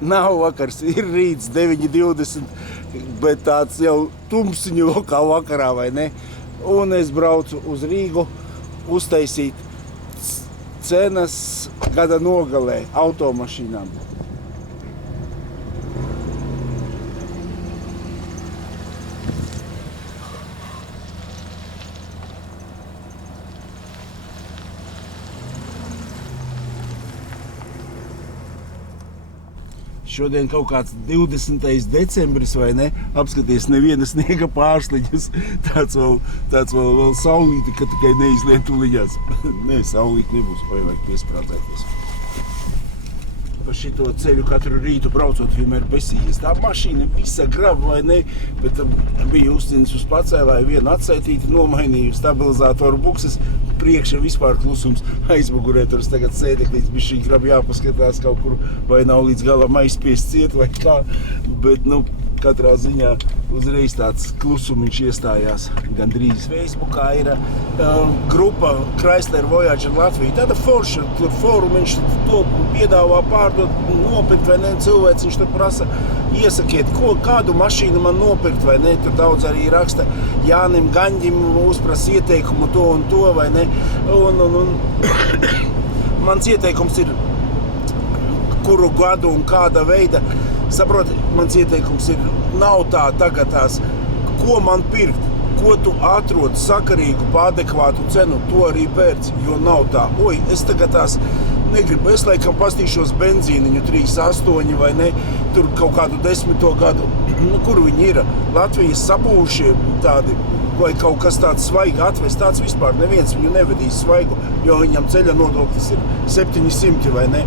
Nav vakars, ir rīts 9:20, bet tāds jau tumsiņu kā vakarā, vai ne? Un es braucu uz Rīgu uztaisīt cenas gada nogalē automašīnām. Šodien kaut kāds 20. decembris, vai ne? Apskaties, neviena sniega pārsliņas. Tāds vēl saulīti, ka tikai neizlien tuliņās. Nē, saulīti nebūs, vajag piesprādzēties. Pa šito ceļu katru rītu braucot vienmēr besījies. Tā mašīna visa graba, vai ne? Bet bija uzcīnis uz pacēlāju, vienu atsaitīti nomainīju, stabilizātoru bukses, priekšā vispār klusums, aizmugurē tur tagad sēdeklīts, bišķi grab jāpaskatās kaut kur, vai nav līdz galam aizspiest ciet vai kā, bet, katrā ziņā uzreiz tāds klusumiņš iestājās gandrīz. Facebookā ir grupa Chrysler Voyager Latvija, tāda forša, tur fórumiņš to piedāvā pārdot, nopirkt vai ne, cilvēciņš tur prasa, iesakiet, kādu mašīnu man nopirkt vai ne, tur daudz arī raksta Jānim Gaņģim uzprasa ieteikumu to un to vai ne, un mans ieteikums ir, kuru gadu un kāda veida, saproti, mans ieteikums ir, nav tā tagad tās, ko man pirkt, ko tu atrod sakarīgu, adekvātu cenu, to arī pērc, jo nav tā. Oi, es tagad tās negribu, es laikam pastīšos benzīniņu 3.8 vai ne, tur kaut kādu 10. gadu, kur viņi ir, Latvijas sapūšie tādi, vai kaut kas tāds svaigi atvest, tāds vispār neviens viņu nevedīs svaigu, jo viņam ceļa nodoklis ir 700 vai ne,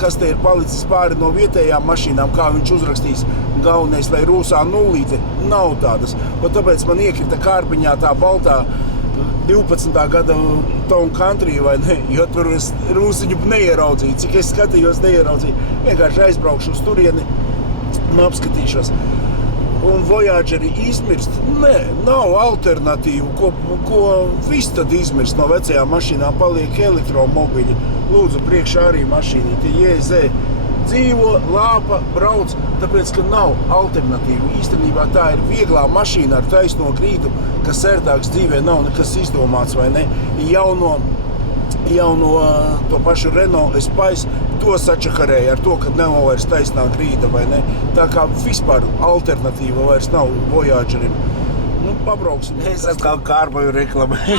kas te ir palicis pāri no vietējām mašīnām, kā viņš uzrakstīs, galvenais, lai rūsā nulīte, nav tādas. Un tāpēc man iekrita kārbiņā tā baltā 12. gada Town Country, vai ne, jo tur es rūsiņu neieraudzīju, cik es skatījos, neieraudzīju. Vienkārši aizbraukšu uz turieni un apskatīšos. Un Voyageri izmirst? Nē, nav alternatīvu, ko viss tad izmirst no vecajām mašīnām, paliek elektromobiļi. Lūdzu, priekšā arī mašīnīti, jēzē, dzīvo, lāpa, brauc, tāpēc, ka nav alternatīvu. Īstenībā tā ir vieglā mašīna ar taisno grīdu, kas ērtāks dzīvē nav nekas izdomāts, vai ne? Jauno to pašu Renault Espace, to sačakarēja ar to, ka nav vairs taisnā grīda, vai ne? Tā kā vispār alternatīva vairs nav Voyagerim. Pabrauksim. Es atkal kārboju reklamēju.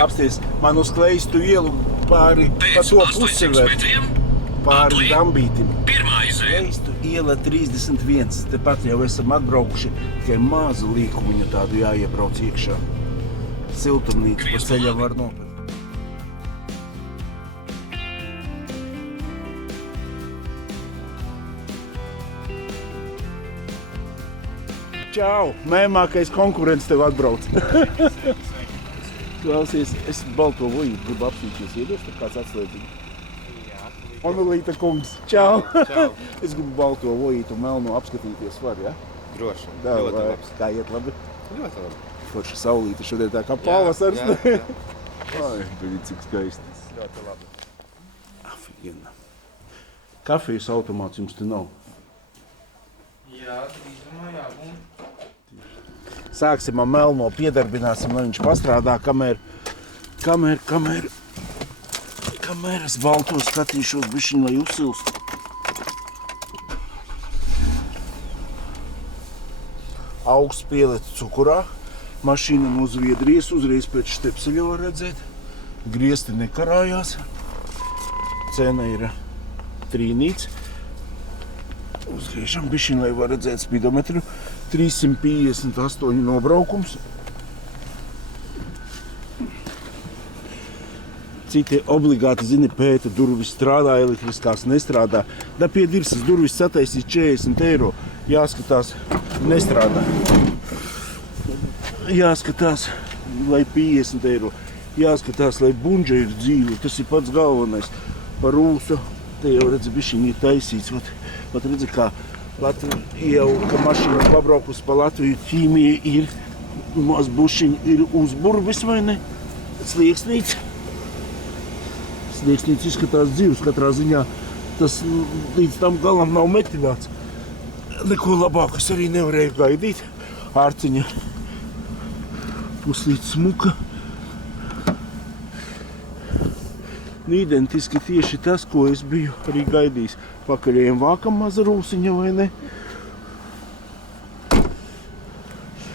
Apsties, man uz Kleistu ielu pāri pa to pusi vēl. Pāri Dambītim. Kleistu iela 31. Tepat jau esam atbraukuši, tikai mazu līkumiņu tādu jāiebrauc iekšā. Siltumnīcu pa ceļam var nopirkt. Čau! Mēmākais konkurents tev atbrauc. Klausies, es balto vojītu gribu apsīties. Iedos, tur kāds atslēdziņu? Jā. Onulīta kungs. Čau! Čau! Es gribu balto vojītu un melno apskatīties var, ja? Droši. Tā, ļoti labs. Kā iet labi? Ļoti labi. Forša saulīte šodien tā kā pavasars. Jā. Ai, cik skaisti. Ļoti labi. Afigena. Kafijas automāts jums te nav? Jā, drīzumā jābūt. Sāksim ar melno, piedarbināsim, lai viņš pastrādā, kamēr es balto skatīšos bišķiņ, lai uzsilst. Augsts pieliet cukurā, mašīna no Zviedrijas, uzreiz pēc štepseļa var redzēt, griesti nekarājās, cena ir trīnīts. Uzgriežam bišķiņ, lai var redzēt spidometru. 358 nobraukums. Citi obligāti zini pēta, durvis strādā, elektriskās nestrādā. Da pie dirsas durvis sataisīs 40 eiro. Jāskatās, nestrādā. Jāskatās, lai 50 eiro. Jāskatās, lai bunģa ir dzīva. Tas ir pats galvenais. Par rūsu, te jau redzi, bišķiņ ir taisīts. Vat redzi, kā Latvija, ka mašīna pabraukus pa Latviju, ķīmija ir, maz bušiņi ir uzburbis, vai ne? Slieksnīts. Slieksnīts izskatās dzīvs, katrā ziņā tas līdz tam galam nav metināts. Neko labāku es arī nevarēju gaidīt. Ārciņa puslīt smuka. Identiski tieši tas, ko es biju arī gaidījis. Pakaļējiem vākam maza rūsiņa, vai ne?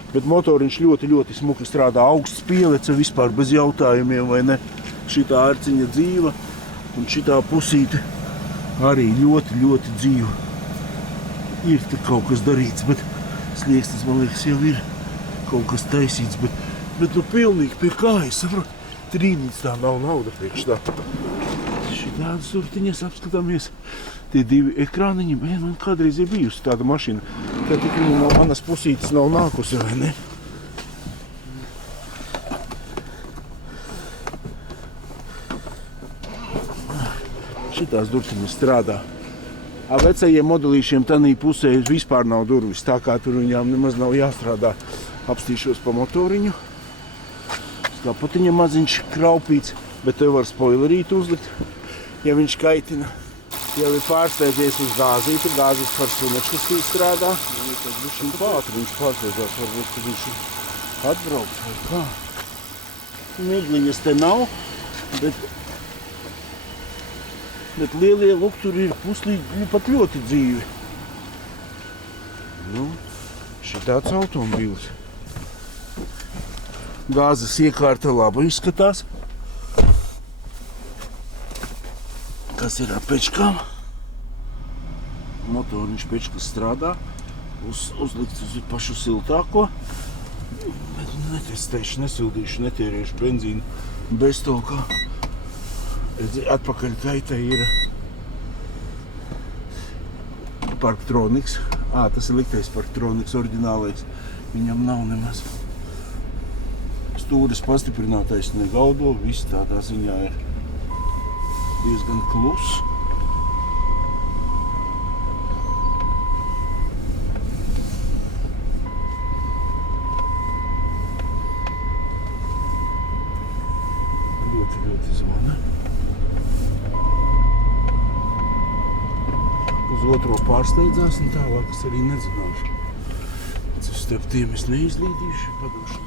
Bet motoriņš ļoti smuki strādā. Augsts pieleca vispār bez jautājumiem, vai ne? Šitā ārciņa dzīva un šitā pusīte arī ļoti dzīva. Ir te kaut kas darīts, bet sliekstas, man liekas, jau ir kaut kas taisīts, bet nu pilnīgi pie kājas, saprot? Trīnīts tā nav nauda priekš tā. Šitādas turtiņas apskatāmies. Tie divi ekrāniņi, bet man kādreiz ir bijusi tāda mašīna. Tā tikai no manas pusītes nav nākusi, vai ne? Šitās durtiņas strādā. Vecajiem modelīšiem tanī pusē vispār nav durvis, tā kā tur viņām nemaz nav jāstrādā. Apstīšos pa motoriņu. Skapatiņa maziņš kraupīts, bet te var spoilerīti uzlikt, ja viņš kaitina. Jau ir pārsteidzies uz gāzīti, gāzes par sunečkas strādā. Viņš pātri, viņš pārsteidzās, varbūt, ka viņš atbrauc vai kā. Migliņas te nav, bet lielie lukturi ir puslīgi, pat ļoti dzīvi. Nu, šitāds automobīlis. Gāzes iekārta laba izskatās. Kas ir ar pečkām? Motoriņš pečkas strādā. Uzlikts uz pašu siltāko. Netestēšu, nesildīšu, netēriešu benzīnu bez to, kā. Atpakaļ gaitā ir Parktronics. Tas ir liktais Parktronics oriģinālais. Viņam nav nemaz. Stūres pastiprinātais negaudo, viss tādā ziņā ir diezgan kluss. Ļoti zvana. Uz otro pārsteidzās un tālāk es arī nezināšu. Starp tiem es neizlīdīšu, padošu.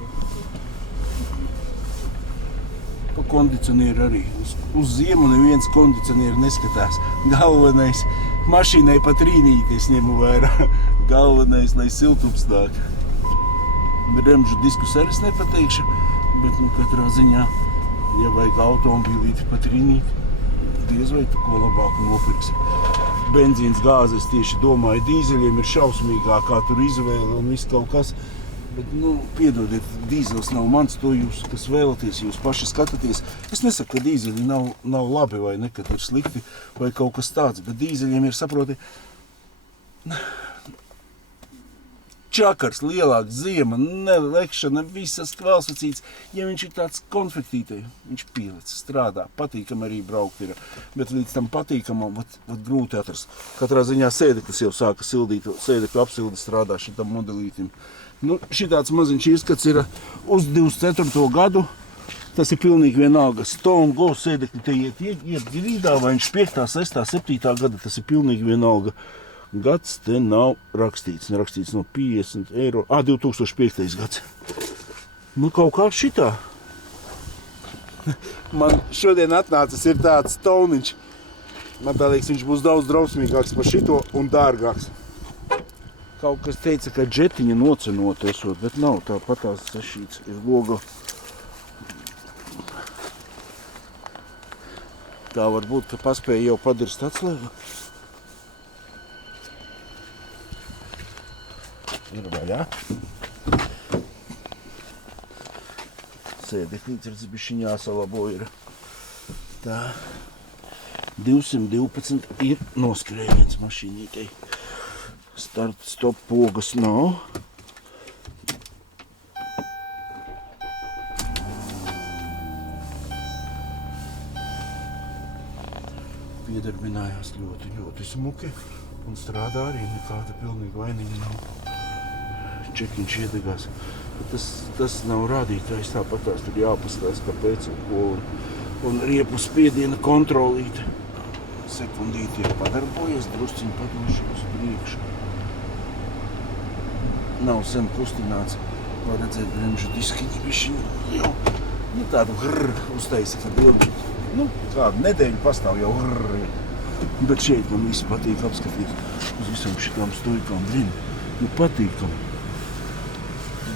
Pa kondicionieru arī. Uz ziemu neviens kondicionieru neskatās. Galvenais, mašīnai pat rīnīti es ņemu vērā. Galvenais, lai siltums nāk. Bremžu diskus arī es nepateikšu, bet katrā ziņā, ja vajag automobīlīti pat rīnīti, diez vai tu ko labāku nopirksi. Benzīns, gāzes tieši domāju, dīzeļiem ir šausmīgākā tur izvēle un viss kaut kas. Bet, piedodiet, dīzels nav mans, to jūs, kas vēlaties, jūs paši skatāties. Es nesaku, ka dīzeļi nav labi vai ne, ka ir slikti vai kaut kas tāds, bet dīzeļiem ir, saproti, čakars, lielāks, ziema, nelekšana, visas kvēlsvacītes. Ja viņš ir tāds konfektītei, viņš pielec, strādā, patīkam arī braukt ir. Bet līdz tam patīkamam, grūti atrast. Katrā ziņā sēdeklis jau sāka sildīt, sēdekļu apsildi strādā šitam modelītim. Šitāds maziņš izskats ir uz 24. gadu. Tas ir pilnīgi vienalga. Stone Go sēdekļi te iet grīdā, vai viņš 5., 6., 7. gada, tas ir pilnīgi vienalga. Gads te nav rakstīts. Nerakstīts no 50 eiro. 2005. gads. Kaut kā šitā. Man šodien atnācis ir tāds Stoniņš. Man tā liekas, viņš būs daudz drausmīgāks par šito un dārgāks. Kaut kas teica, ka džetiņa nocenota esot, bet nav tāpatās sašīts ir logo. Tā var būt, ka paspēja jau padirst atslēgu. Ir vaļā. Sēdeklīts redz bišķiņ jāsalabo ir. Tā. 212 ir noskrējiens mašīnītei. Start, stop, pogas nav. Piedarbinājās ļoti smuki un strādā arī, nekāda pilnīgi vainīga nav. Čekiņš iedegās. Tas nav rādītājs, tāpatās tur jāpastās, kāpēc un ko. Un riepu spiediena kontrolīte. sekundīti ir padarbojies, drusciņi padošu uz priekšu. Nav sen kustināts. Var redzēt, bremžu diskiņi bišķiņi jau, tādu uztaisa, ka bildi, kādu nedēļu pastāv jau Bet šeit man viss patīk apskatīt uz visam šitām stojkām, patīkam.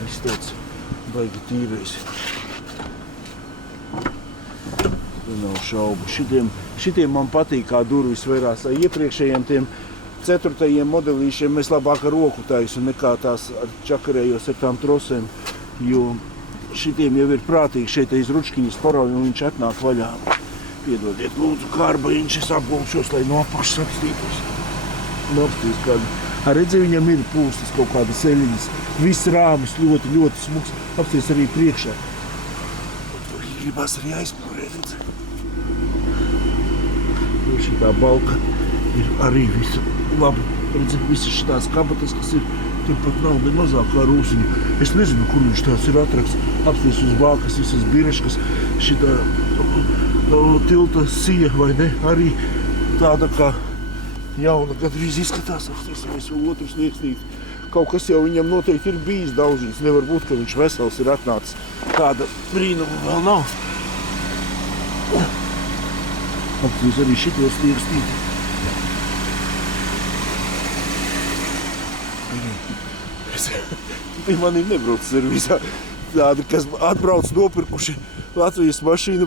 Viss tāds baigi tīrais. Nav šaubu. Šitiem man patīk, kā durvis vairās. Iepriekšējiem tiem 4. modelīšiem mēs labāk ar roku taisu nekā tās ar čakarējos ar tām trosēm, jo šitiem jau ir prātīgi šeit aiz ručkiņas parauj un viņš atnāk vaļā. Piedodiet, lūdzu, kārbajiņš, es apgulšos, lai no apakšas apstītos. Apstīs kādu. Redzi, viņam ir pūstas kaut kādas eļiņas. Viss rāmis ļoti, ļoti smuks. Apstīs arī priekšā. Gribās arī aizmurēt, redzi. Šitā balka ir arī visu labi. Redzi, visas šitās kabatas, kas ir, turpat nav ne mazākā rūsiņa. Es nezinu, kur viņš tāds ir atrakts. Apstīs uz vākas, visas biraškas, šitā tilta sija, vai ne? Arī tāda kā jauna, gadrīz izskatās. Apstīsimies vēl otru sniegsnīti. Kaut kas jau viņam noteikti ir bijis daudzīts. Nevar būt, ka viņš vesels ir atnācis. Tāda brīnuma vēl nav. Apstīs arī šito sniegsnīti. Pie maniem nebrauc servisā. Tādi, kas atbrauc nopirkuši Latvijas mašīnu,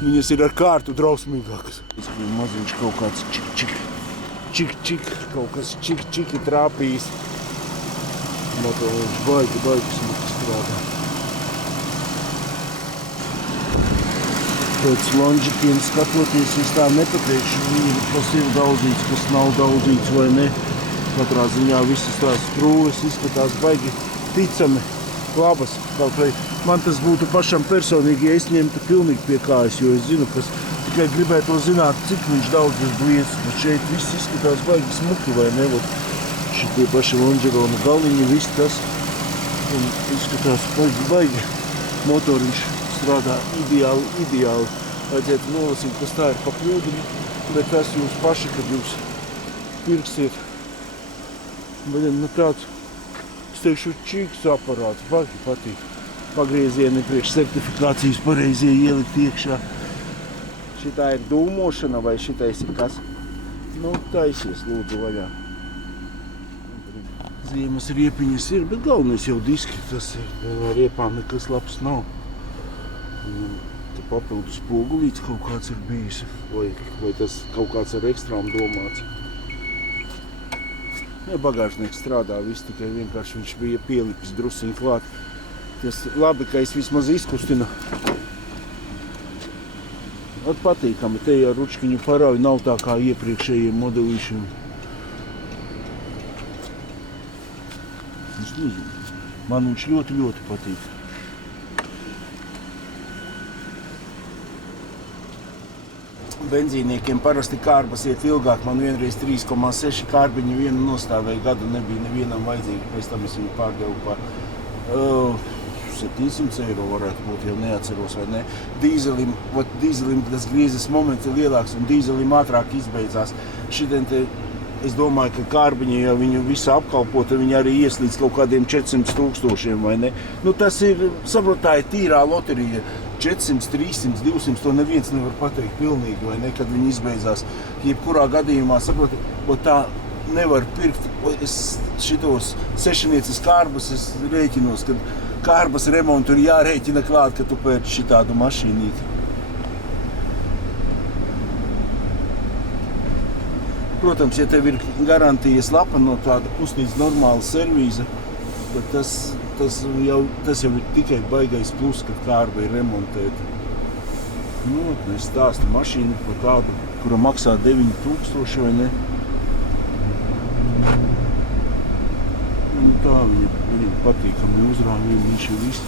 viņas ir ar kārtu drausmīgākas. Maziņš kaut kāds čik, kaut kas čik trāpījis. Motorīns baigi smuki strādā. Pēc lonžikiem skatoties, es tā nepateikšu, kas ir daudzīts, kas nav daudzīts vai ne. Katrā ziņā visas tās krūves izskatās baigi ticami labas. Kaut vai man tas būtu pašam personīgi, ja es ņemtu pilnīgi pie kājas, jo es zinu, kas tikai gribētu zināt, cik viņš daudz ir blies. Bet šeit viss izskatās baigi smuki, vai ne? Šitie paši lonžerona galiņi, viss tas. Un izskatās baigi. Motoriņš strādā ideāli. Vajadzētu nolasīt, kas tā ir pa kļūdiņu, bet tas jūs paši, kad jūs pirksiet. Bet tāds, es teikšu, čiks aparāts, baigi patīk. Pagriezieni priekš certifikācijas pareizie ielikt iekšā. Šitā ir dūmošana vai šitais ir kas? Taisies, lūdzu, vaļā. Ziemas riepiņas ir, bet galvenais jau diski, tas ir. Ar riepām nekas labs nav. Te papildus spogulīts kaut kāds ir bijis, vai tas kaut kāds ar ekstrām domāts. Bagāžnieks strādā viss, tikai vienkārši viņš bija pielipis drusiņu klāt. Tas labi, ka es vismaz izkustinu. Patīkami, te ar ručkiņu parauju nav tā kā iepriekšējiem modelīšiem. Man viņš ļoti patīk. Benzīniekiem parasti kārbas iet ilgāk. Man vienreiz 3,6 kārbiņu vienu nostāvēja gadu, nebija nevienam vajadzīgi. Pēc tam es viņu pārdevu par 700 eiro varētu būt, jau neatceros vai ne. Dīzelim tas griezes moments ir lielāks un dīzelim ātrāk izbeidzās. Šitien te, es domāju, ka kārbiņi, ja viņu visu apkalpota, viņi arī ies līdz kaut kādiem 400 000 vai ne. Tas ir, saprot, tā ir tīrā loterija. 400, 300, 200, to neviens nevar pateikt pilnīgi, vai ne, kad viņi izbeidzās. Jebkurā gadījumā, saproti, tā nevar pirkt. Es šitos sešinieces kārbas, es rēķinos, kad kārbas remontu ir jārēķina klāt, ka tu pērci šitādu mašīnīti. Protams, ja tev ir garantijas lapa no tāda puslīdz normāla servīza, tad tas jau ir tikai baigais plus, kad kārba ir remontēta. Es stāstu mašīnu par tādu, kura maksā 9000 vai ne. Tā viņam patīkami uzrāvījumi, viņš ir viss.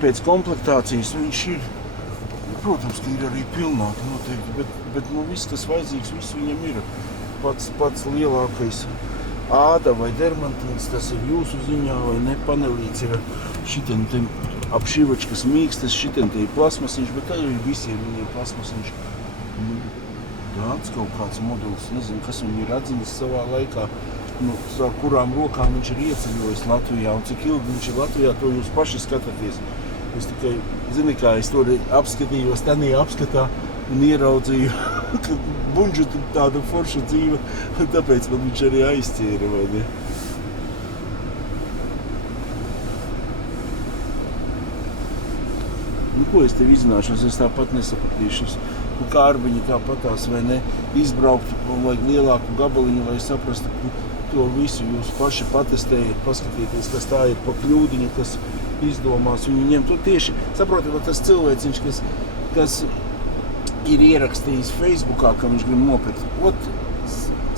Pēc komplektācijas viņš ir, protams, ka ir arī pilnāka noteikti, bet viss, kas vajadzīgs, viss viņam ir. Pats lielākais āda vai dermantīns, tas ir jūsu ziņā vai ne, panelīts ir šitiem apšivačkas mīkstas, šitien te ir plasmasiņš, bet arī visiem viņiem plasmasiņš. Tāds kaut kāds modelis, nezinu, kas viņi ir atzinis savā laikā, ar kurām rokām viņš ir ieceļojis Latvijā un cik ilgi viņš ir Latvijā, to jūs paši skatāties. Es tikai, zini, kā es to apskatījos tanī apskatā un ieraudzīju, ka Bunžu tāda forša dzīve, un tāpēc man viņš arī aizķēra, vai ne? Ko es tev izzināšos, es tāpat nesapratīšos. Kārbiņi tāpatās, vai ne, izbraukt un vajag lielāku gabaliņu, lai saprastu to visu. Jūs paši patestējiet, paskatieties, kas tā ir pa kļūdiņu, kas izdomās viņu ņemt. To tieši, saprotiet, tas cilvēciņš, kas ir ierakstījis Facebookā, ka viņš grib nopirkt.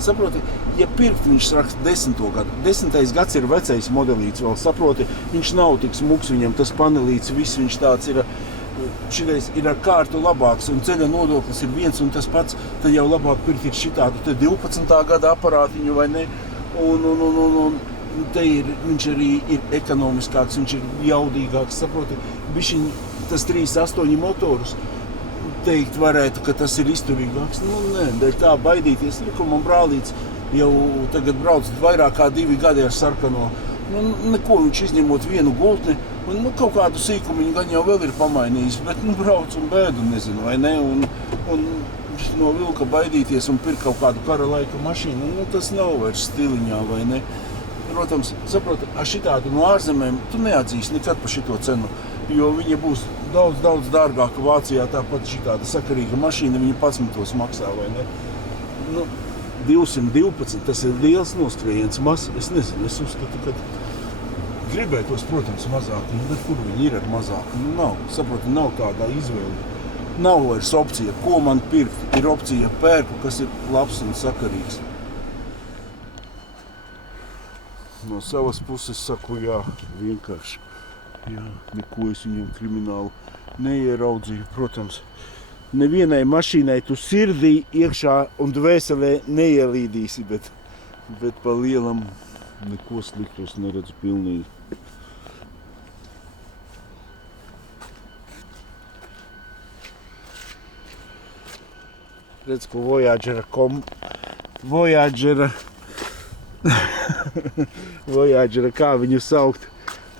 Saprotiet, ja pirkt viņš raksta 10. gadu. 10. gads ir vecais modelīts vēl, saproti, viņš nav tik smuks, viņam tas panelīts, viss viņš tāds ir. Šitais ir ar kārtu labāks un ceļa nodoklis ir viens un tas pats, tad jau labāk pirkt ir šitādu te 12. gada aparātiņu, vai ne? Un te viņš arī ir ekonomiskāks, viņš ir jaudīgāks, saproti, bišķiņ tas 3.8 motorus teikt varētu, ka tas ir izturīgāks. Nē, dēļ tā baidīties, ka man brālīts jau tagad brauc vairāk kā 2 gadi ar sarkano. Neko viņš izņemot vienu gultni, un kaut kādu sīkumiņu gan jau vēl ir pamainījis, bet brauc un bēdu, nezinu, vai ne, un no vilka baidīties un pirkt kaut kādu kara laika mašīnu, tas nav vairs stiliņā, vai ne. Protams, saproti, ar šitādu no ārzemēm tu neatzīsi nekad par šito cenu, jo viņa būs daudz dārgāka Vācijā, tāpat šitāda sakarīga mašīna, viņa 11 maksā, vai ne. 212, tas ir liels noskrējiens, es nezinu, es uzskatu, ka gribētos, protams, mazāk, bet kur viņi ir ar mazāk? Nav, saproti, nav tādā izvēle. Nav vairs opcija, ko man pirkt, ir opcija pērku, kas ir labs un sakarīgs. No savas puses saku, jā, vienkārši, jā, neko es viņam kriminālu neieraudzīju, protams. Nevienai mašīnai tu sirdī iekšā un dvēselē neielīdīsi, bet pa lielam neko sliktos neredzu pilnīgi. Redz, ko Voyagera, kā viņu saukt?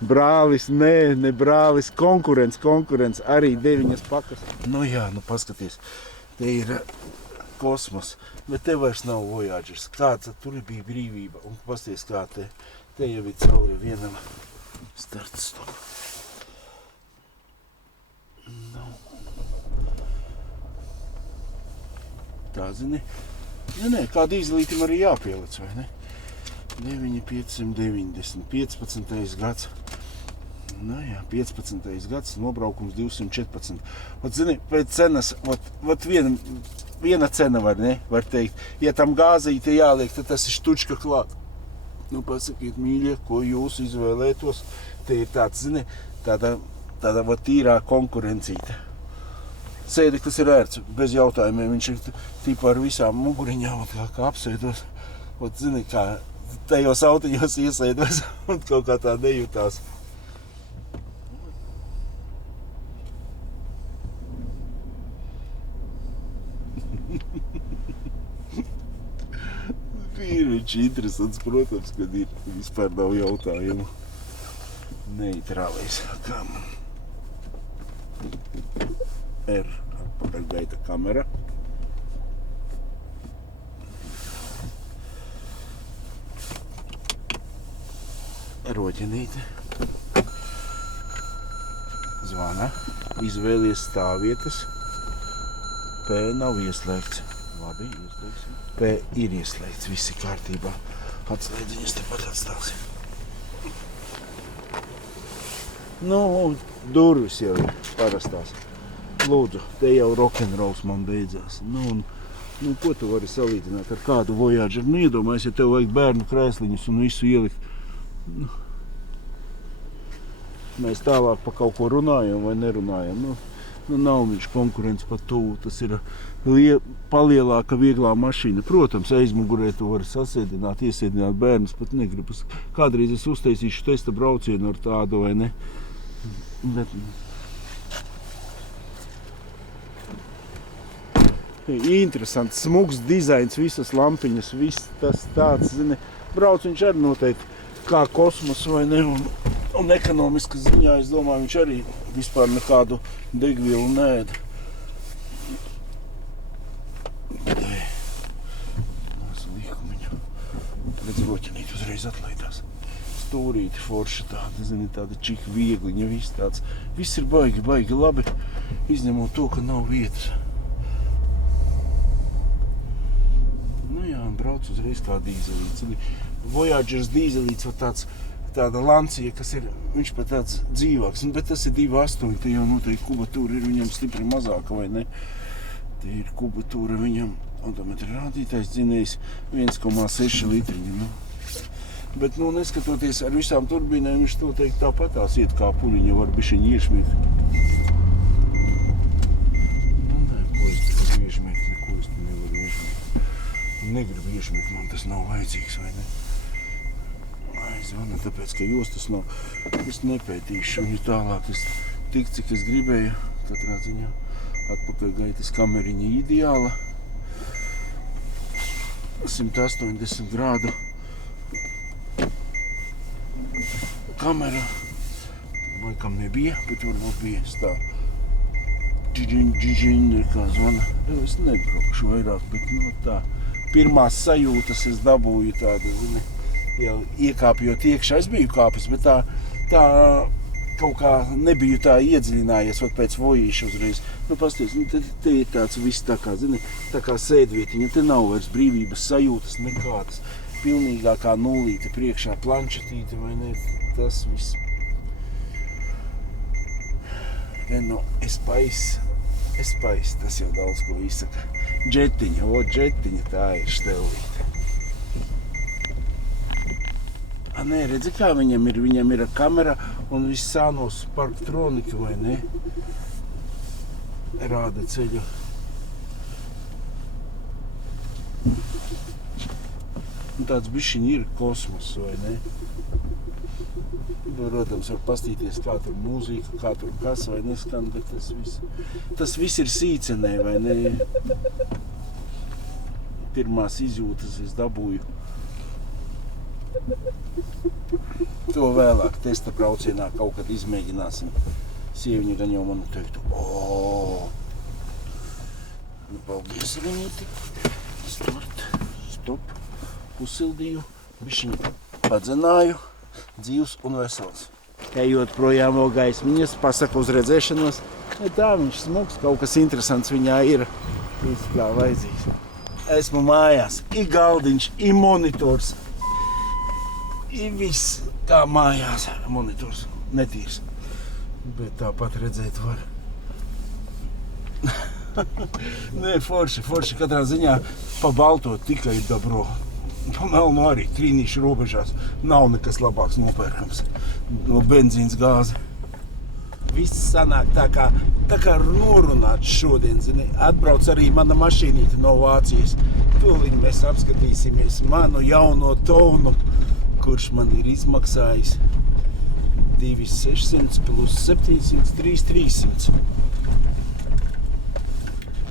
Brālis, ne brālis, konkurence, arī 9 pakas. Jā, paskaties, te ir kosmos, bet te vairs nav Voyagers. Kāds tur bija brīvība, un pasties, kā te jau ir cauri vienam startstop. Tā, zini, kā dīzelītim arī jāpielic, vai ne? 9,590, 15. gads. Jā, 15. gads, nobraukums 214. Zini, pēc cenas, viena cena var teikt. Ja tam gāzīte jāliek, tad tas ir štučka klāt. Pasakiet, mīļie, ko jūs izvēlētos. Te ir tāds, zini, tāda tīrā konkurencīte. Sēdeklis ir ērts, bez jautājumiem. Viņš ir tīpā ar visām muguriņām, kā apsēdos. Zini, kā tajos autiņos iesēdos un kaut kā tā nejūtās. Ir viņš interesants, protams, kad ir vispār nav jautājumu. Neitrālais kam. Atpakaļgaita kamera. Roķenīte. Zvana. Izvēlies stāvvietas. P nav ieslēgts. Labi, ieslēgsim. P ir ieslēgts, viss ir kārtībā. Atslēdziņas tepat atstāsim. Durvis jau ir parastās. Lūdzu, te jau rock'n'rolls man beidzās. Ko tu vari salīdzināt ar kādu Voyageru? Iedomājies, ja tev vajag bērnu krēsliņus un visu ielikt. Mēs tālāk pa kaut ko runājam vai nerunājam. Nav viņš konkurence pa tuvu. Tas ir palielāka, vieglā mašīna. Protams, aizmugurē tu vari sasēdināt, iesēdināt bērnus, pat negribas. Kādreiz es uztaisīšu testa braucienu ar tādu, vai ne? Bet, interesants, smugs dizains, visas lampiņas, viss tas tāds, zini, brauc viņš arī noteikti kā kosmos vai ne, un ekonomiskas ziņā, es domāju, viņš arī vispār nekādu degvielu neēd. Redz, roķinīt uzreiz atlaidās. Stūrīti forši tāda, zini, tāda čik viegliņa, viss tāds. Viss ir baigi labi, izņemot to, ka nav vietas. Nu jā, un brauc uzreiz kā dīzelīts. Voyagers dīzelīts var tāda Lancia, kas ir, viņš pat tāds dzīvāks, bet tas ir 2.8, te jau noteikti kubatūra ir viņam stipri mazāka, vai ne? Te ir kubatūra viņam, odometri rādītājs dzinējs 1,6 litriņa, nu. Bet, nu, neskatoties ar visām turbīnēm, viņš noteikti tāpatās iet kā puliņa, var bišķiņi iešmiet. Nu, nē, ko es te varu iešmiet, neko es te nevaru iešmiet. Negribu iešmiet, man tas nav vajadzīgs, vai ne? Aizvana, tāpēc, ka jostas nav, es nepētīšu viņu tālāk, es tik, cik es gribēju, katrā ziņā atpakaļgaitas kameriņa ideāla, 180 grādu kamera, laikam nebija, bet varbūt bija tā džiģiņ, kā zvana, es nebraukšu vairāk, bet no tā pirmās sajūtas es dabūju tādu, zini, jau iekāpjot iekšā, es biju kāpis, bet tā kaut kā nebiju tā iedziļinājies, vat pēc vojīša uzreiz. Nu, pasties, nu, te ir tāds viss tā kā, zini, tā kā sēdvietiņa, te nav vairs brīvības sajūtas nekādas. Pilnīgākā nulīte priekšā planšetīte, vai ne, tas viss. Renault Espace, tas jau daudz ko izsaka. Džetiņa, tā ir štelīte. Nē, redzi, kā viņam ir kamera un viss sānos parktronika, vai ne? Rāda ceļu. Un tāds bišķiņ ir kosmos, vai ne? Protams, var pastīties, kā tur mūzika, kā tur kas, vai neskan, bet tas viss ir sīcenē, vai ne? Pirmās izjūtas es dabūju. To vēlāk testa braucienā kaut kad izmēģināsim. Sieviņa gan jau manu teiktu, nu, paldies viņīti. Stop. Uzsildīju, bišķiņu padzināju, dzīvs un vesels. Ejot projām vēl gaismiņas, pasaka uz redzēšanos. Tā viņš smuks, kaut kas interesants viņā ir. Viss kā vajadzīgs. Esmu mājās, i galdiņš, i monitors. I viss kā mājās, monitors netīrs, bet tāpat redzēt var. Nē, forši katrā ziņā pa balto tikai dabro. Pa melnu arī trīnīšu robežās nav nekas labāks nopērkams no benzīnas gāze. Viss sanāk tā kā norunāts šodien, zini. Atbrauc arī mana mašīnīte no Vācijas. Tūlīt mēs apskatīsimies manu jauno Tonu, kurš man ir izmaksājis 2.600 plus 700, 3.300.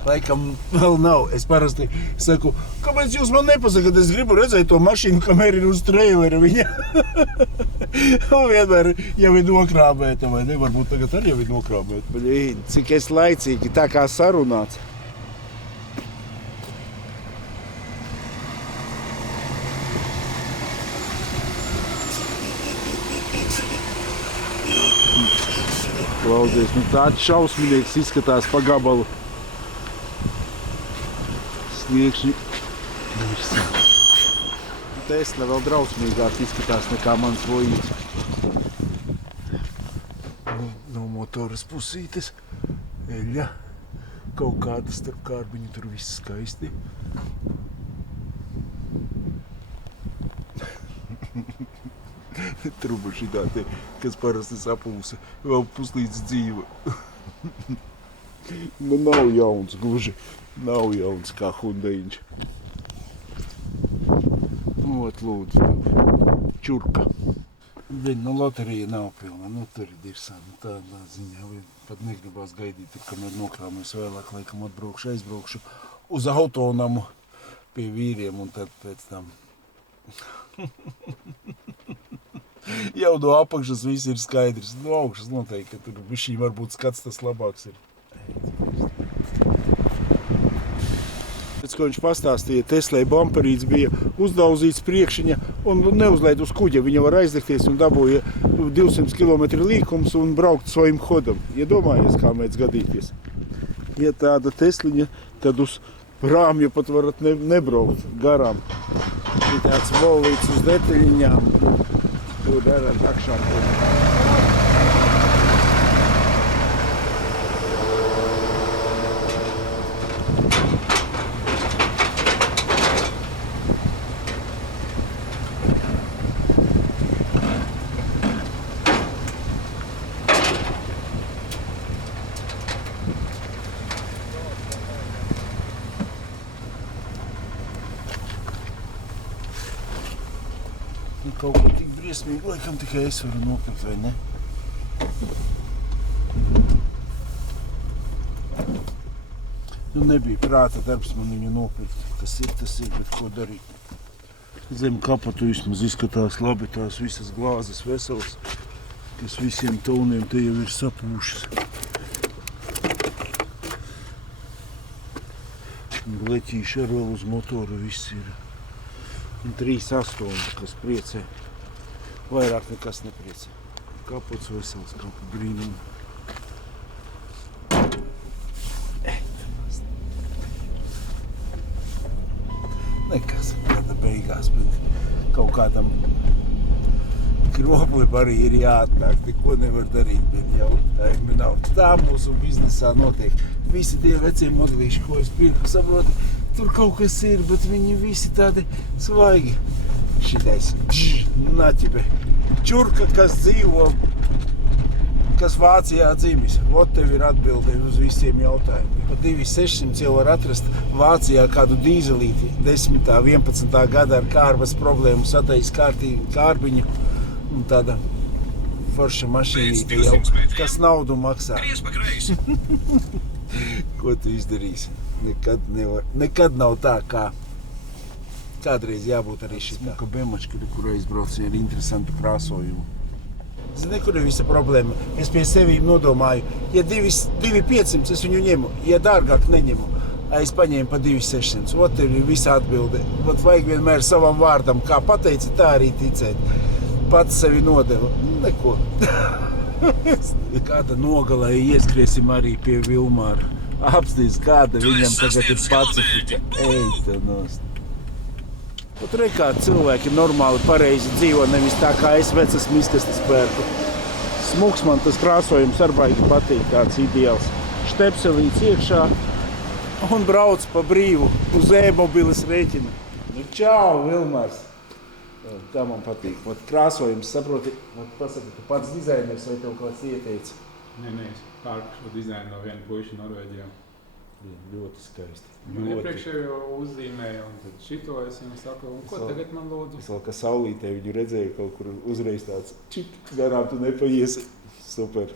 Laikam vēl nav. Es parasti saku, kāpēc jūs man nepasakat, es gribu redzēt to mašīnu, kamēr ir uz treilera viņa. Un vienmēr jau ir nokrāmēta, vai ne? Varbūt tagad arī jau ir nokrāmēta. Blīn, cik es laicīgi, tā kā sarunāts. Klausies, nu tāds šausminieks izskatās pa gabalu. Sliekšņi. Tesla vēl drausmīgāk izskatās nekā mans vojīts. No motoras pusītes. Eļa. Kaut kāda starp kārbiņu, tur viss skaisti. Truba šitā te, kas parasti sapulse, vēl puslīdz dzīva. Nu nav jauns, gluži nav jauns kā Hyundaiņš. Ot, lūdzu, čurka. Viņa loterija nav pilna, tur ir dirsāna tādā ziņā. Pat negribās gaidīt, kamēr nokrāmies vēlāk, laikam aizbraukšu uz autonamu pie vīriem un tad pēc tam. Jau no apakšas viss ir skaidrs. No augšas noteikti, ka tur bišķī varbūt skats tas labāks ir. Pēc ko viņš pastāstīja, Teslai bamperīts bija uzdauzīts priekšiņa un neuzlaid uz kuģa. Viņa var aizdegties un dabūja 200 km līkums un braukt svojim hodam. Iedomājies, kā mēdz gadīties. Ja tāda Tesliņa, tad uz rāmju pat varat nebraukt garām. Ir tāds volīts uz detaļiņām. Tur ar dakšām. Kaut ko tik briesmīgi, laikam tikai es varu nopirkt, vai ne? Nu, nebija prāta darbs man viņu nopirkt. Tas ir, bet ko darīt. Zem kapatu vismaz izskatās labi, tās visas glāzes veselas, kas visiem toniem te jau ir sapūšas. Bleķīši ar vēl uz motoru viss ir. Un 3,8, kas priecē. Vairāk nekas nepriecē. Kapots vesels, kapu brīnumi. Nekas, kāda beigās, bet kaut kādam kroplim arī ir jāatnāk. Neko nevar darīt, bet jautājumi nav. Tā mūsu biznesā notiek. Visi tie vecie modelīši, ko es pirku, saproti, tur kaut kas ir, bet viņi visi tādi svaigi. Šitais naķibe. Čurka, kas dzīvo, kas Vācijā dzimis. Vot tev ir atbilde uz visiem jautājumiem. Pa 2600 jau var atrast Vācijā kādu dīzelīti 10. 11. gada ar kārbas problēmu satais kārtīgi kārbiņu. Un tāda forša mašīnīte jau, kas naudu maksā. Ko tu izdarīsi? Nekad nav tā, kā kādreiz jābūt arī šitā. Smuka bemačka, kurā izbrauci ar interesantu krāsojumu. Zini, kur ir visa problēma? Es pie sevīm nodomāju, ja 2,500 es viņu ņemu, ja dārgāk neņemu, es paņēmu pa 2,600. Ot tev ir visa atbilde. Ot vajag vienmēr savam vārdam, kā pateici, tā arī ticēt. Pats sevi nodeva. Neko. Kāda nogalē ieskriesim arī pie Vilmāra. Apstīs, kāda viņam tagad ir pacifika. Eita nost. Pat re, kā cilvēki normāli pareizi dzīvo, nevis tā kā es vecas miskastas pērku. Smuks man tas krāsojums ar baigi patīk, tāds ideāls. Štepselīts iekšā un brauc pa brīvu uz e-mobiles rēķina. Nu, čau, Vilmārs! Tā man patīk. Ot krāsojums, saproti, pasaka, tu pats dizainers vai tev kāds ieteica? Nē, es pērku šo dizainu no viena puiša Norvēģijā. Ļoti skaisti. Man iepriekšējo uzzīmēja, un tad šito es viņam saku, un ko tagad man lūdzu? Es vēl kā saulītē viņu redzēju kaut kur uzreiz tāds čip, garām tu nepaiesi. Super.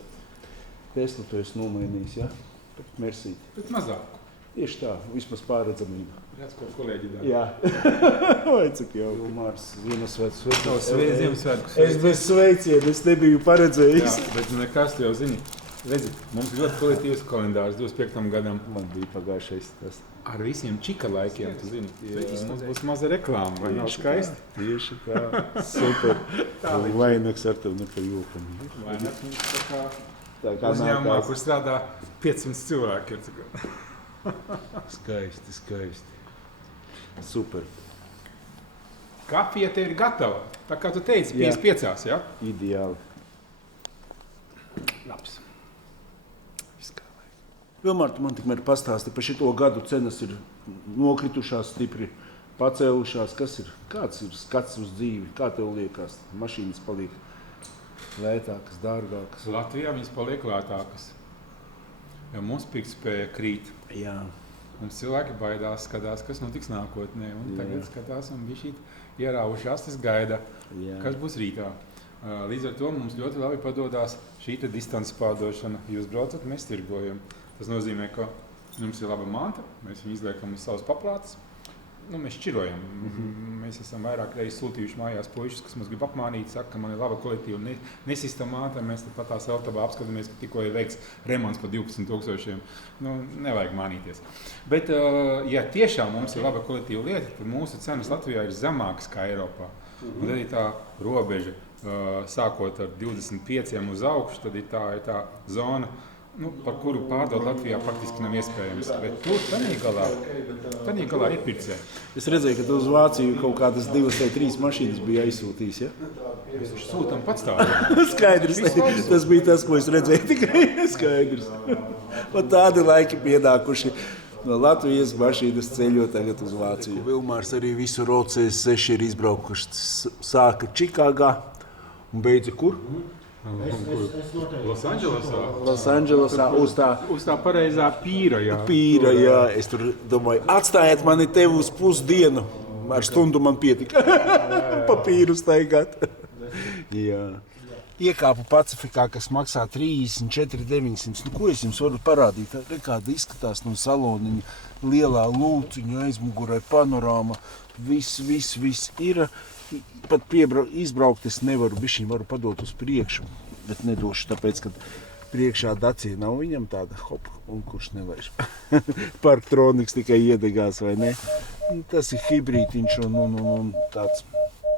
Teslu tu esi nomainījis, ja? Mersīt. Bet mazāk. Tieši tā, vismaz pārredzamība. Redz, ko kolēģi dara. Jā. Vai cik jau? Vilmārs, Ziemassvētku Ziemassvētku Es bez sveicienu, es nebiju paredzējis. Jā, bet nekas tu jau zini. Redzi, mums ļoti kvalitīvs kalendārs 25. gadam. Man bija pagājušais tas. Ar visiem čika laikiem, tu zini. Mums būs maza reklāma, vai nav skaisti? Tieši tā. Super. Vainags ar tev ne par jokam. Vainags mums tā kā kā uzņēmumā, kur strādā 500 cilvēki. Skaisti. Super. Kafija te ir gatava. Tā kā tu teici, 55, ja? Ideāli. Labs. Vilmār, tu man tikmēr pastāsti, par šito gadu cenas ir nokritušās, stipri pacēlušās. Kas ir? Kāds ir skats uz dzīvi? Kā tev liekas? Mašīnas paliek lētākas, dārgākas? Latvijā viņas paliek lētākas. Jo mums pirktspēja krīt. Jā. Mums cilvēki baidās, skatās, kas notiks nākotnē. Un tagad skatās un bišķīt ieraujuši astes gaida, kas būs rītā. Līdz ar to mums ļoti labi padodās šī distances pārdošana. Jūs braucat, mēs tirgojam. Tas nozīmē, ka mums ir laba manta, mēs viņu izliekam uz savas paplātes. Mēs šķirojam. Mēs esam vairāk reizes sūtījuši mājās puišus, kas mums grib apmānīt, saka, ka man ir laba kvalitīva nesista māte. Mēs pat tās Eltabā apskatāmies, ka tikko ir veikts remonts par 12,000. Nevajag mānīties. Bet, ja tiešām mums ir laba kvalitīva lieta, tad mūsu cenas Latvijā ir zemākas kā Eiropā. Un tad ir tā robeža, sākot ar 25 uz augšu, tad ir tā zona, par kuru pārdot Latvijā faktiski nav iespējams. Bet tur tanī galā ir pircēji. Es redzēju, ka tu uz Vāciju kaut kādas 2 vai 3 mašīnas bija aizsūtījis, ja? Mēs taču sūtam patstāvīgi. Skaidrs, tas bija tas, ko es redzēju, tikai skaidrs. Pat tādi laiki pienākuši. No Latvijas mašīnas ceļo tagad uz Vāciju. Vilmārs arī visu ROC6 ir izbraukuši. Sāka Čikāgā un beidza kur? Losandželosā uz tā pareizā pīra, jā. Pīra, jā. Es tur domāju, atstājiet mani tevi uz pusdienu. Ar stundu man pietika. Pa pīru staigāt. Jā. Iekāpu Pacifikā, kas maksā 34,900. Ko es jums varu parādīt? Kāda izskatās no saloniņa. Lielā lūciņa, aizmugurē panorāma. Viss ir. Pat izbraukt es nevaru, bišķiņ varu padot uz priekšu, bet nedošu, tāpēc, ka priekšā Dacia nav viņam tāda, hop, un kurš nelaiž. Parktroniks tikai iedegās, vai ne? Tas ir hibrītiņš un tāds,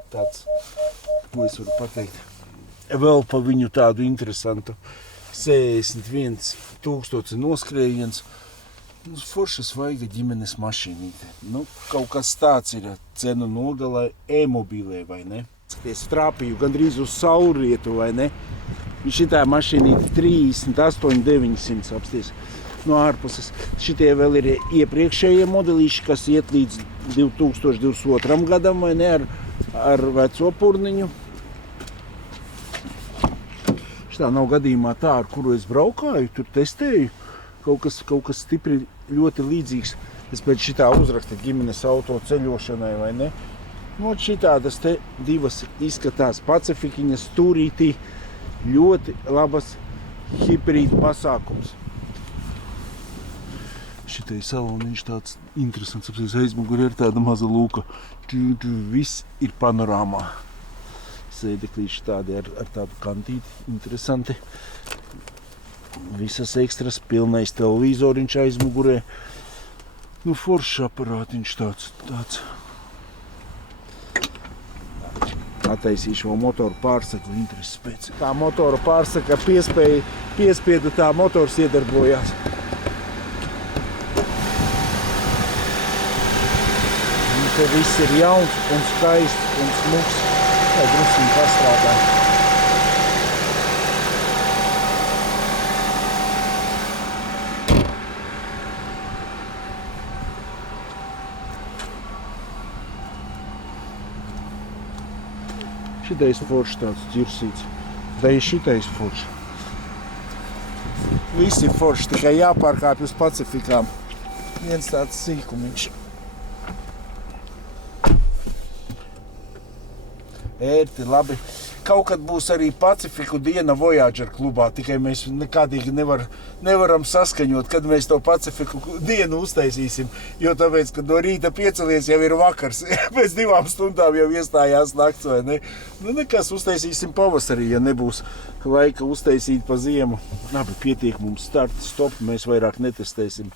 ko es varu pateikt. Vēl pa viņu tādu interesantu 61,000 noskrējiens. Forša svaiga ģimenes mašīnīte. Kaut kas tāds ir cenu nogalē e-mobīlē, vai ne? Es trāpīju gandrīz uz saulrietu, vai ne? Šitā mašīnīte 38,900 apsties no ārpuses. Šitie vēl ir iepriekšējie modelīši, kas iet līdz 2022. Gadam, vai ne? Ar veco purniņu. Šitā nav gadījumā tā, ar kuru es braukāju, tur testēju. Kaut kas stipri ļoti līdzīgs. Es pēc šitā uzrakstu ģimenes auto ceļošanai, vai ne? Šitādas te divas izskatās Pacifikiņas stūrītī. Ļoti labas hibrīda pasākums. Šitai saloniņš tāds interesants. Aizmugurē ir tāda maza lūka. Viss ir panorāmā. Sēdeklīši tādi ar tādu kantīti. Interesanti. Visas ekstras, pilnais televizoriņš aizmugurē. Foršs aparātiņš tāds. Attaisīšu vēl motoru pārsaklu intereses pēc. Tā motora pārsaka piespiedu, tā motors iedarbojās. Te viss ir jauns un skaists un smuks. Tā drusciņ pastrādā. Šitais foršs tāds ķirsīts. Tā ir šitais foršs. Visi forši, tikai jāpārkāpj uz Pacifikām. Viens tāds sīkumiņš. Ērti, labi. Kaut kad būs arī Pacifiku diena Voyager klubā, tikai mēs nekādīgi nevaram saskaņot, kad mēs to Pacifiku dienu uztaisīsim, jo tāpēc, kad no rīta piecelies jau ir vakars, pēc 2 stundām jau iestājās nakts, vai ne? Nekas uztaisīsim pavasarī, ja nebūs laika uztaisīt pa ziemu. Labi, pietiek mums starti, stop, mēs vairāk netestēsim.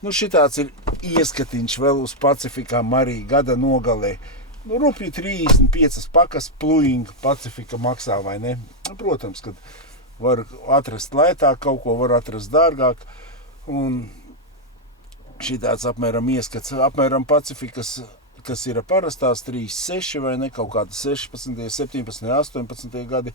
Šitāds ir ieskatiņš vēl uz Pacifikām arī gada nogalē. Rupji 35 pakas pluinga Pacifika maksā, vai ne? Protams, kad var atrast lētāk, kaut ko var atrast dārgāk. Un šitāds apmēram ieskats, apmēram Pacifikas, kas ir parastās 3,6 vai ne, kaut kāda 16, 17, 18 gadi.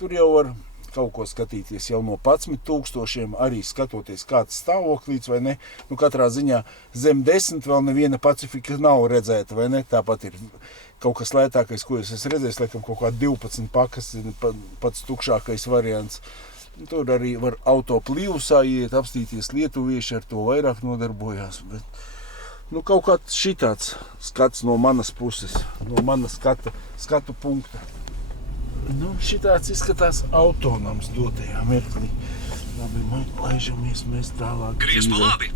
Tur jau var kaut ko skatīties jau no 11,000, arī skatoties kāds stāvoklīts, vai ne. Katrā ziņā zem 10 vēl neviena Pacifika nav redzēta, vai ne. Tāpat ir kaut kas lētākais, ko es esmu redzējis, laikam kaut kā 12 pakas, pats tukšākais variants. Tur arī var autoplīvusā iet, apstīties lietuvieši, ar to vairāk nodarbojās. Bet, kaut kāds šitāds skats no manas puses, no manas skatu punkta. Nu, šitāds izskatās autonoms dotajā mirklī. Labi, laižamies mēs tālāk. Gries pa labi!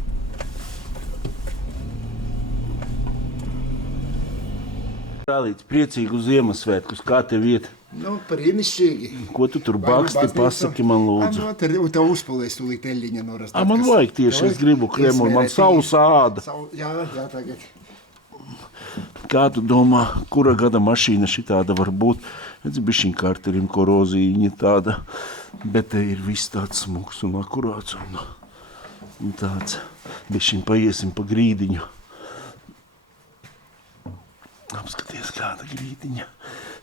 Brālīts, priecīgu Ziemassvētkus, kā tev iet? Nu, brīnišķīgi. Ko tu tur baksti, pasaki man lūdzu. Tev uzpalies tūlīt eļļiņa norast. Man vajag tieši, es gribu kremu, man sausa āda. Jā, tagad. Kā tu domā, kura gada mašīna šitāda var būt? Redz, bišķiņ karterim korozīņa tāda, bet te ir viss tāds smuks un akurāts un tāds. Bišķiņ paiesim pa grīdiņu. Apskaties, kāda grīdiņa.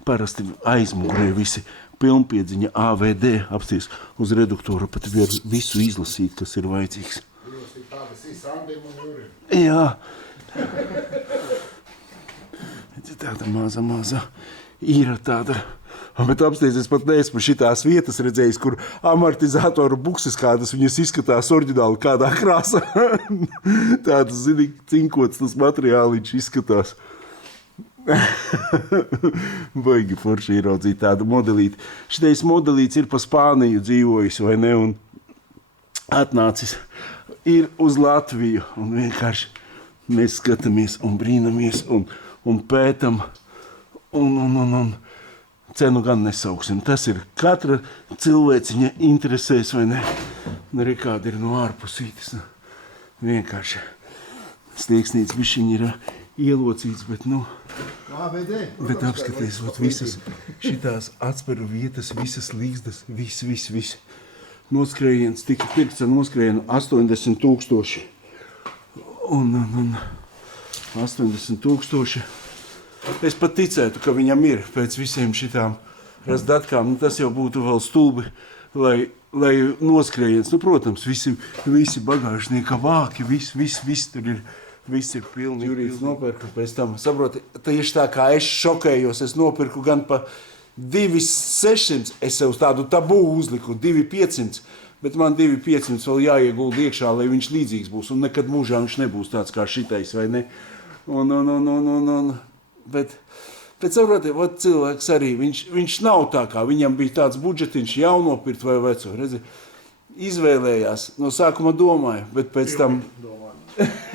Parasti aizmugurē visi pilnpiedziņa AVD apsties uz reduktoru, pat var visu izlasīt, kas ir vajadzīgs. Jā. Tāda maza īra tāda. Bet apsties, es pat neesmu šitās vietas redzējis, kur amortizatoru bukses kādas viņas izskatās oriģināli kādā krāsā. Tādas, zini, cinkots tas materiāliņš izskatās. Baigi forši ieraudzīt tādu modelīti. Šitais modelīts ir pa Spāniju dzīvojis, vai ne, un atnācis ir uz Latviju, un vienkārši mēs skatāmies un brīnamies un pētam, un cenu gan nesauksim. Tas ir katra cilvēciņa interesēs, vai ne, un arī kāda ir no ārpusītes. Vienkārši slieksnīts bišķiņi ir ielocīts, bet, bet apskaties, visas šitās atsperu vietas, visas līgzdas, viss. Noskrējiens tika pirkts ar noskrējienu 80,000. Un 80,000. Es pat ticētu, ka viņam ir pēc visiem šitām razdatkām. Tas jau būtu vēl stulbi, lai noskrējiens. Protams, visi bagāžnieka vāki, viss tur ir. Viss ir pilni. Jurīts nopirku pēc tam. Saproti, tieši tā kā es šokējos, es nopirku gan pa 2,600, es sev tādu tabū uzliku, 2,500, bet man 2,500 vēl jāiegulda iekšā, lai viņš līdzīgs būs, un nekad mūžā viņš nebūs tāds kā šitais, vai ne? Bet saproti, cilvēks arī, viņš nav tā kā, viņam bija tāds budžetiņš jaunopirkt vai veco, redzi, izvēlējās, no sākuma domāja, bet pēc tam...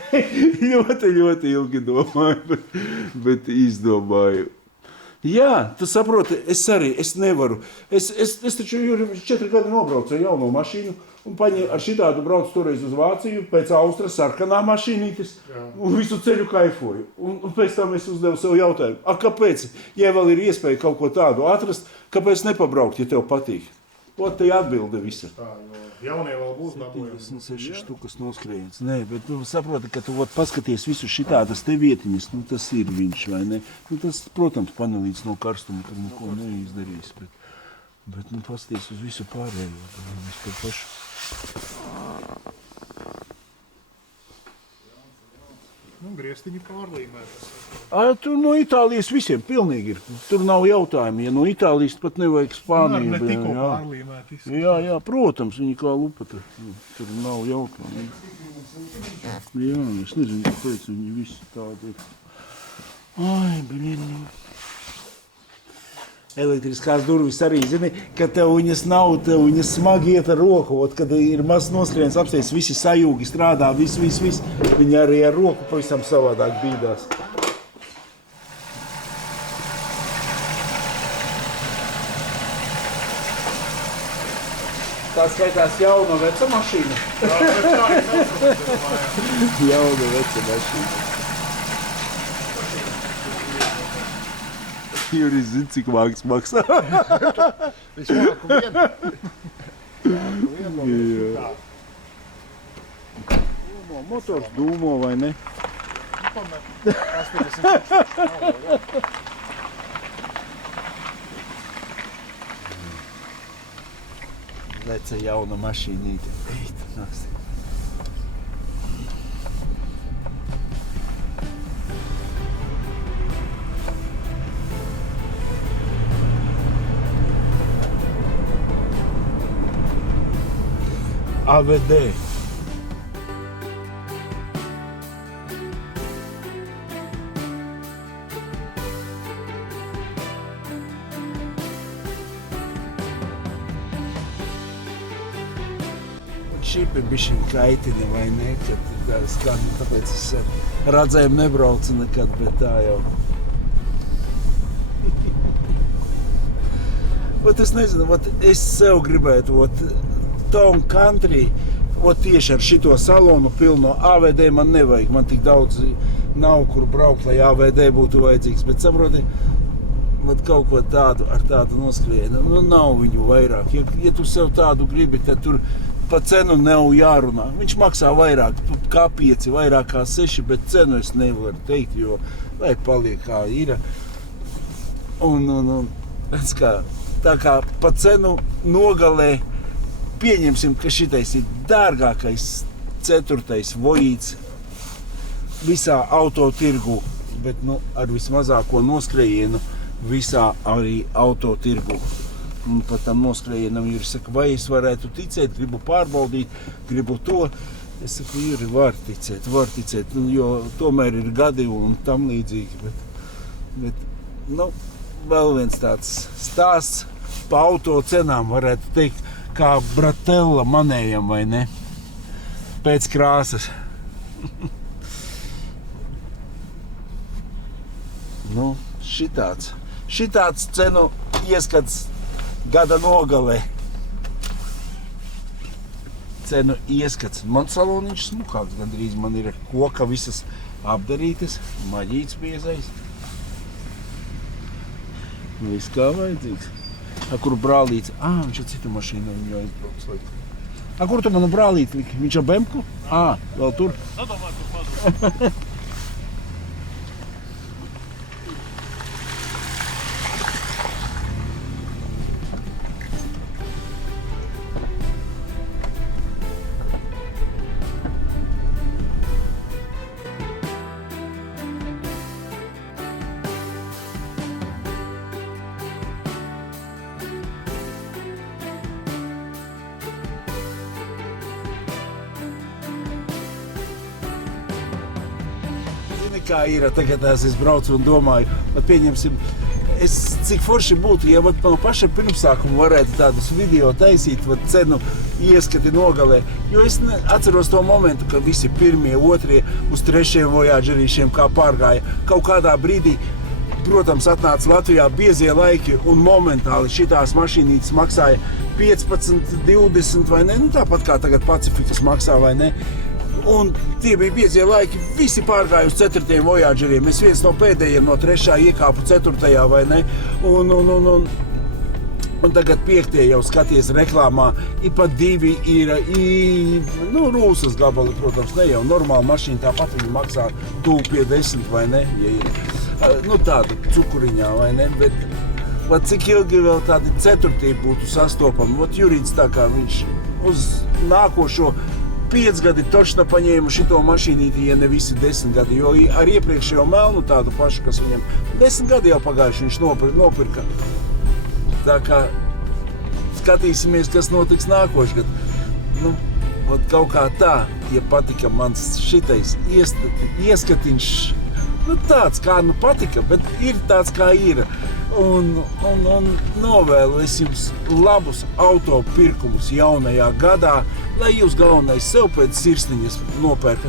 ļoti ilgi domāju, bet izdomāju. Jā, tu saproti, es nevaru. Es taču 4 gadi nobraucu ar jauno mašīnu un ar šitādu braucu toreiz uz Vāciju, pēc Austras sarkanā mašīnītis un visu ceļu kaifoju. Un pēc tam es uzdevu sev jautājumu, kāpēc, ja vēl ir iespēja kaut ko tādu atrast, kāpēc nepabraukt, ja tev patīk? Ot, te atbilde visa. Jaunie vēl būs dabūjami. 76 štukas noskrējiens. Nē, bet saproti, ka tu paskaties visu šitādas te vietiņas, tas ir viņš, vai ne? Tas, protams, panelīts no karstuma, kad neko neizdarīs, bet paskaties uz visu pārējo, mēs par pašu. Griestiņi pārlīmētas. Tur no Itālijas visiem pilnīgi ir. Tur nav jautājumu. Ja no Itālijas pat nevajag Spāniju. Ne tikko pārlīmēti. Jā, protams, viņi kā lupa tur nav jautājumu. Jā, es nezinu, kāpēc viņi visi tādi ir. Ai, blini. Elektriskās durvis arī, zini, ka tev viņas nav, tev viņas smagi iet ar roku, kad ir mazs noskrējiens apsties, visi sajūgi strādā, viss. Viņi arī ar roku pavisam savādāk bīdās. Tā skaitās jauna veca mašīna. Jauna veca mašīna. Juris zina, cik vāks maksā. Visu vienu. Motors dūmo, vai ne? Leca jauna mašīnīte. Eita, nāks. AVD. šipi bišķiņ kaitina, vai ne, kad tā skan, tāpēc es ar radzējumu nebraucu nekad, bet tā jau. Ot, es nezinu, ot, es sev gribētu, ot, Town Country, ot, tieši ar šito salonu pilno AVD man nevajag, man tik daudz nav kur braukt, lai AVD būtu vajadzīgs, bet saproti, ot, kaut ko tādu ar tādu noskrējienu, nu nav viņu vairāk, ja tu sev tādu gribi, tad tur pa cenu nav jārunā, viņš maksā vairāk, kā 5, vairāk kā 6, bet cenu es nevaru teikt, jo lai paliek kā ir, un tā kā pa cenu nogalē pieņemsim, ka šitais ir dārgākais 4. vojīts visā autotirgu, bet ar vismazāko noskrējienu visā arī autotirgu. Un pat tam noskrējienam Juri saka, vai es varētu ticēt, gribu pārbaudīt, gribu to. Es saku, Juri, var ticēt, jo tomēr ir gadi un tam līdzīgi, bet vēl viens tāds stāsts pa auto cenām, varētu teikt, kā Bratella manējam, vai ne? Pēc krāsas. Šitāds cenu ieskats gada nogalē. Cenu ieskats. Man saloniņš smukāks gandrīz. Man ir koka visas apdarītas, maģīts biezais. Viss kā vajadzīgs. Kur brālīts? Viņš ar citu mašīnu viņu aizbrauc. Kur tu manu brālīti liki? Viņš ar Bemku? Vēl tur? Kā ir, tagad es braucu un domāju, pieņemsim, cik forši būtu, ja no paša pirmsākuma varētu tādus video taisīt, cenu ieskati nogalē, jo es atceros to momentu, kad visi 1., 2. uz 3. vojāģerīšiem kā pārgāja. Kaut kādā brīdī, protams, atnāca Latvijā biezie laiki un momentāli šitās mašīnītes maksāja 15, 20 vai ne, tāpat kā tagad Pacifikas maksā vai ne. Un tie bija biezie laiki, visi pārgāja uz 4. vojāģeriem. Es viens no pēdējiem no 3. iekāpu 4. vai ne. Un tagad 5. jau skaties reklāmā, ir pat 2 ir, rūsas gabali, protams, ne jau normāla mašīna, tāpat viņi maksā tuvu pie 10 vai ne, ja ir, tāda cukuriņā vai ne, bet cik ilgi vēl tādi 4. būtu sastopami, Jurīts tā kā viņš uz nākošo 5 gadi točno paņēma šito mašīnīti, ja ne visi 10 gadi, jo ar iepriekšējo melnu tādu pašu, kas viņam 10 gadi jau pagājuši, viņš nopirka. Tā kā skatīsimies, kas notiks nākošgad. Kaut kā tā, ja patika mans šitais ieskatiņš, tāds kā patika, bet ir tāds kā ir. Un novēlu es jums labus auto pirkumus jaunajā gadā, lai jūs galvenais sev pēc sirsniņas nopērkat.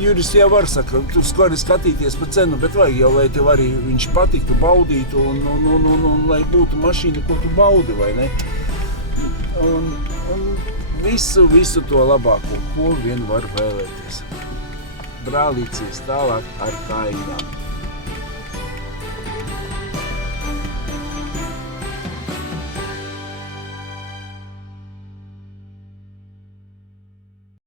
Juris jau var saka, tu skori skatīties pa cenu, bet vajag jau, lai tev arī viņš patiktu, baudītu un lai būtu mašīna, ko tu baudi, vai ne? Un visu to labāko, ko vien var vēlēties. Brālīcies tālāk ar kājām.